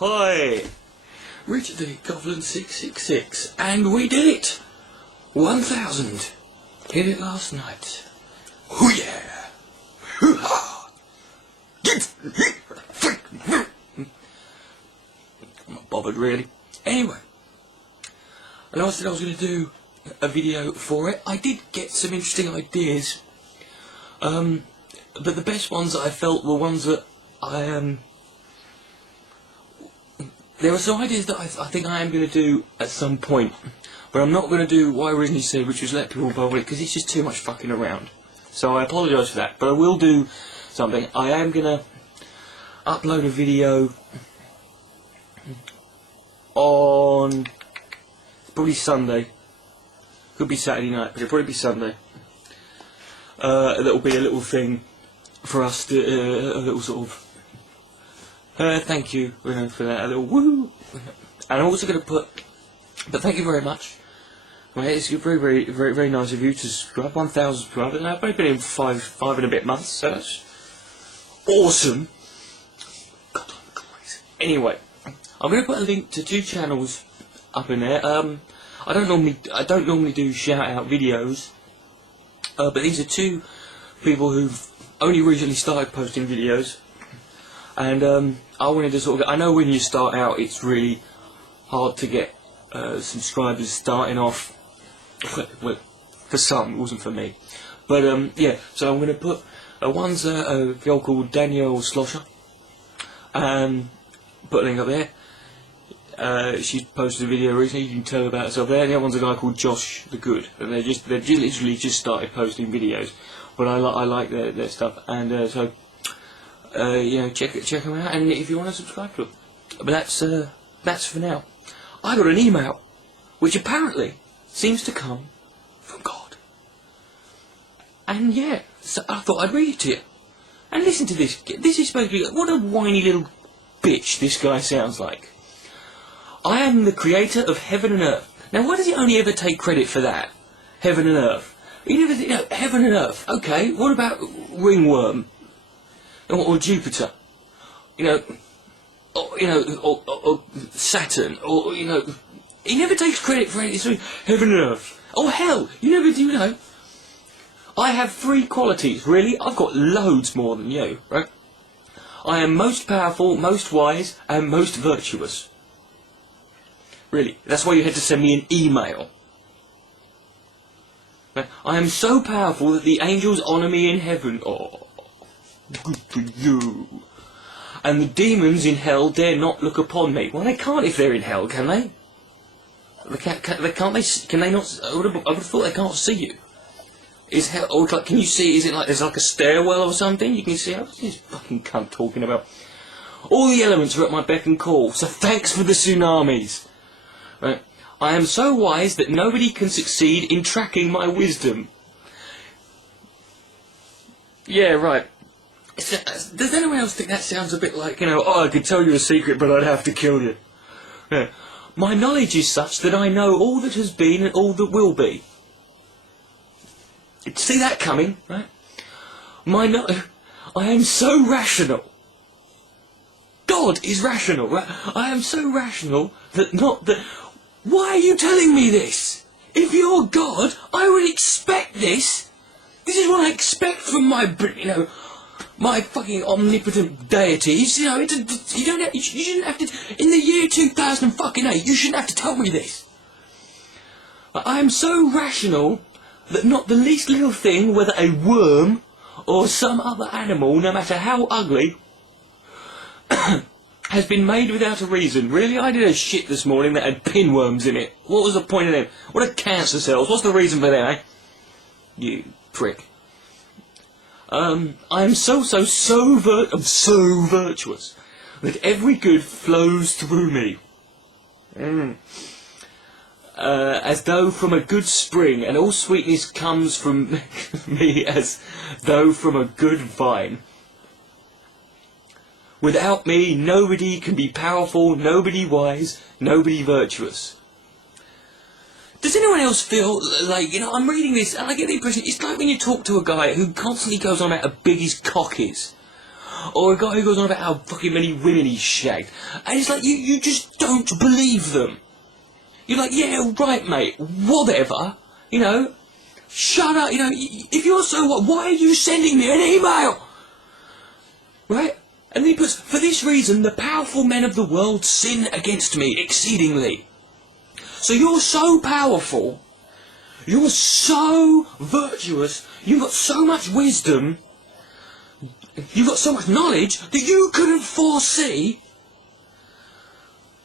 Hi, Richard the coughlan666, and we did it! 1,000. Hit it last night. Hoo yeah! Hoo-ha! I'm not bothered really. Anyway, and I said I was going to do a video for it. I did get some interesting ideas, but the best ones that I felt were ones that there are some ideas that I think I am going to do at some point, but I'm not going to do what I originally said, which was let people involved with it, because it's just too much fucking around. So I apologise for that, but I will do something. I am going to upload a video on probably Sunday. Could be Saturday night, but it'll probably be Sunday. That will be a little thing for us to, a little sort of thank you, for that, a little woo. And I'm also going to put, but thank you very much. It's very nice of you to subscribe. 1,000 subscribers. I've only been in five and a bit months, so that's awesome. God, I'm crazy. Anyway, I'm going to put a link to 2 channels up in there. I don't normally do shout out videos, but these are 2 people who've only recently started posting videos. And I wanted to sort of, I know when you start out it's really hard to get subscribers starting off. Well, for some, it wasn't for me. But yeah, so I'm going to put, one's a girl called Danielle Slosher, put a link up there. She's posted a video recently, you can tell about herself there. And the other one's a guy called Josh the Good, and they've literally just started posting videos. But I like their stuff, and so you know, check them out, and if you want to subscribe to them. But that's for now. I got an email, which apparently seems to come from God. And yeah, so I thought I'd read it to you. And listen to this. This is supposed to be, what a whiny little bitch this guy sounds like. I am the creator of heaven and earth. Now, why does he only ever take credit for that? Heaven and earth. He never, you know, heaven and earth. Okay, what about ringworm? Or Jupiter, or Saturn, or he never takes credit for anything. Heaven and earth. Oh hell, you never do know. I have 3 qualities, really. I've got loads more than you, right? I am most powerful, most wise, and most virtuous. Really, that's why you had to send me an email. Right? I am so powerful that the angels honour me in heaven. Oh. Good for you. And the demons in hell dare not look upon me. Well, they can't if they're in hell, can they? Can they not? I would have thought they can't see you. Is hell, or like, can you see? Is it like there's like a stairwell or something? You can see. What's this fucking cunt talking about? All the elements are at my beck and call. So thanks for the tsunamis. Right? I am so wise that nobody can succeed in tracking my wisdom. Yeah, right. Does anyone else think that sounds a bit like, oh, I could tell you a secret, but I'd have to kill you? Yeah. My knowledge is such that I know all that has been and all that will be. See that coming, right? I am so rational. God is rational, right? I am so rational that Why are you telling me this? If you're God, I would expect this. This is what I expect from my fucking omnipotent deities. You shouldn't have to. In the year 2008, you shouldn't have to tell me this. I am so rational that not the least little thing, whether a worm or some other animal, no matter how ugly, has been made without a reason. Really, I did a shit this morning that had pinworms in it. What was the point of them? What are cancer cells? What's the reason for them, eh? You prick. I am so virtuous that every good flows through me. As though from a good spring, and all sweetness comes from me as though from a good vine. Without me, nobody can be powerful, nobody wise, nobody virtuous. Does anyone else feel like, I'm reading this and I get the impression, it's like when you talk to a guy who constantly goes on about how big his cock is. or a guy who goes on about how fucking many women he's shagged. And it's like, you just don't believe them. You're like, yeah, right, mate, whatever, you know, shut up, you know, if you're so what, why are you sending me an email? Right? And then he puts, for this reason, the powerful men of the world sin against me exceedingly. So you're so powerful, you're so virtuous, you've got so much wisdom, you've got so much knowledge that you couldn't foresee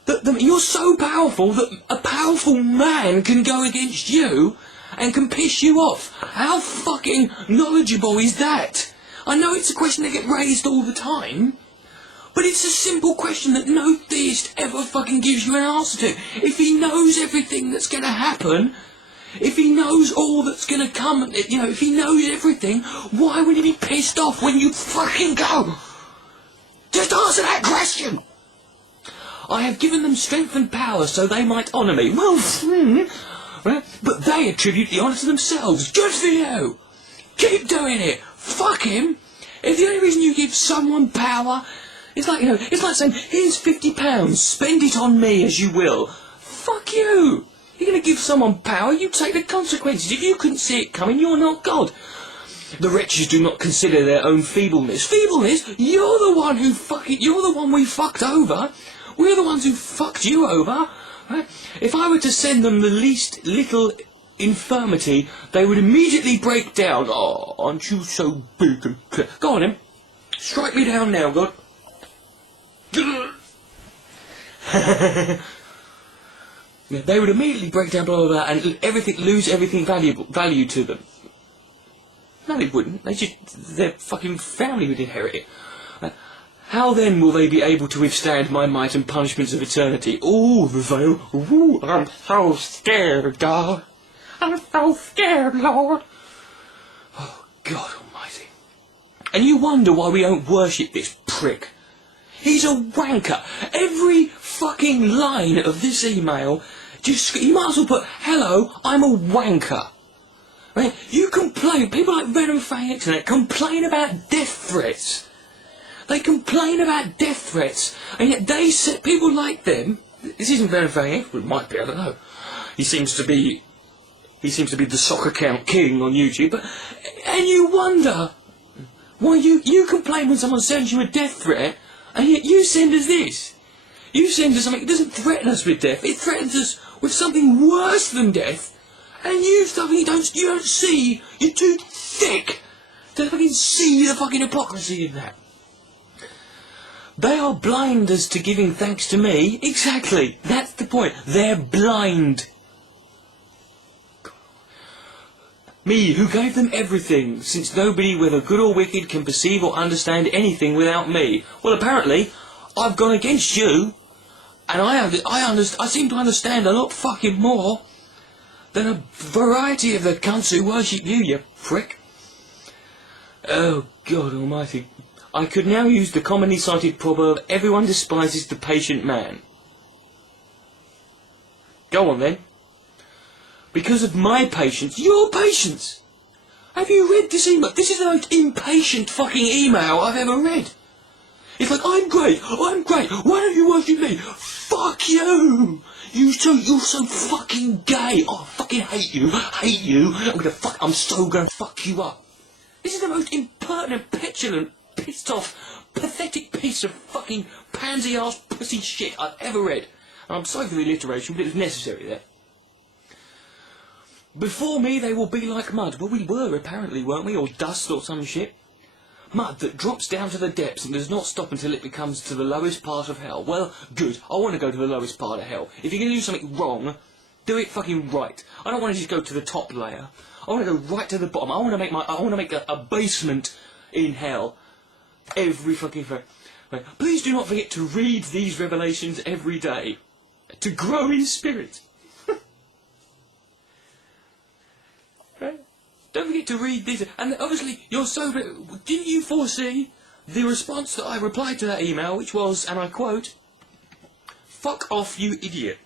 that you're so powerful that a powerful man can go against you and can piss you off. How fucking knowledgeable is that? I know it's a question that gets raised all the time, but it's a simple question that no theist ever fucking gives you an answer to. If he knows everything that's going to happen, if he knows all that's going to come, you know, if he knows everything, why would he be pissed off when you fucking go? Just answer that question! I have given them strength and power so they might honour me. Well, right? But they attribute the honour to themselves. Good for you! Keep doing it! Fuck him! If the only reason you give someone power, it's like, you know, it's like saying, here's £50, spend it on me as you will. Fuck you! You're going to give someone power, you take the consequences. If you couldn't see it coming, you're not God. The wretches do not consider their own feebleness. Feebleness? You're the one who you're the one we fucked over. We're the ones who fucked you over. Right? If I were to send them the least little infirmity, they would immediately break down. Oh, aren't you so big and clear? Go on then. Strike me down now, God. They would immediately break down, blah, blah, blah, and lose everything value to them. No, they wouldn't. Their fucking family would inherit it. How then will they be able to withstand my might and punishments of eternity? Ooh, the veil. Ooh, I'm so scared, God. I'm so scared, Lord. Oh, God almighty. And you wonder why we don't worship this prick. He's a wanker. Every fucking line of this email, you might as well put, hello, I'm a wanker. Right? You complain, people like Venom Fang Internet complain about death threats. They complain about death threats, and yet they set people like them. This isn't Venom Fang Internet, it might be, I don't know. He seems to be the soccer count king on YouTube, and you wonder why you complain when someone sends you a death threat, and yet you send us this. You send us something that doesn't threaten us with death, it threatens us with something worse than death, and you don't see, you're too thick to fucking see the fucking hypocrisy in that. They are blind as to giving thanks to me. Exactly, that's the point. They're blind. Me, who gave them everything, since nobody, whether good or wicked, can perceive or understand anything without me. Well, apparently, I've gone against you, and I seem to understand a lot fucking more than a variety of the cunts who worship you, you prick. Oh, God almighty. I could now use the commonly cited proverb, everyone despises the patient man. Go on then. Because of my patience, your patience. Have you read this email? This is the most impatient fucking email I've ever read. It's like, I'm great, why don't you worship me? Fuck you! You're so fucking gay. Oh, I fucking hate you. I'm so gonna fuck you up. This is the most impertinent, petulant, pissed off, pathetic piece of fucking pansy-ass pussy shit I've ever read. And I'm sorry for the alliteration, but it was necessary there. Before me they will be like mud. Well, we were apparently, weren't we? Or dust or some shit. Mud that drops down to the depths and does not stop until it becomes to the lowest part of hell. Well, good. I want to go to the lowest part of hell. If you're going to do something wrong, do it fucking right. I don't want to just go to the top layer. I want to go right to the bottom. I want to make a basement in hell every fucking day. Right. Please do not forget to read these revelations every day to grow in spirit. Right? Don't forget to read these. And obviously, you're so... Didn't you foresee the response that I replied to that email, which was, and I quote, "Fuck off, you idiot."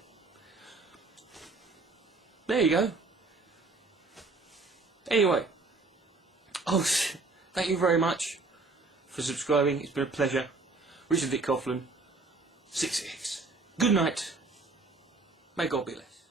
There you go. Anyway. Oh, thank you very much for subscribing. It's been a pleasure. Richard Dick Coughlan, 666. Good night. May God be blessed.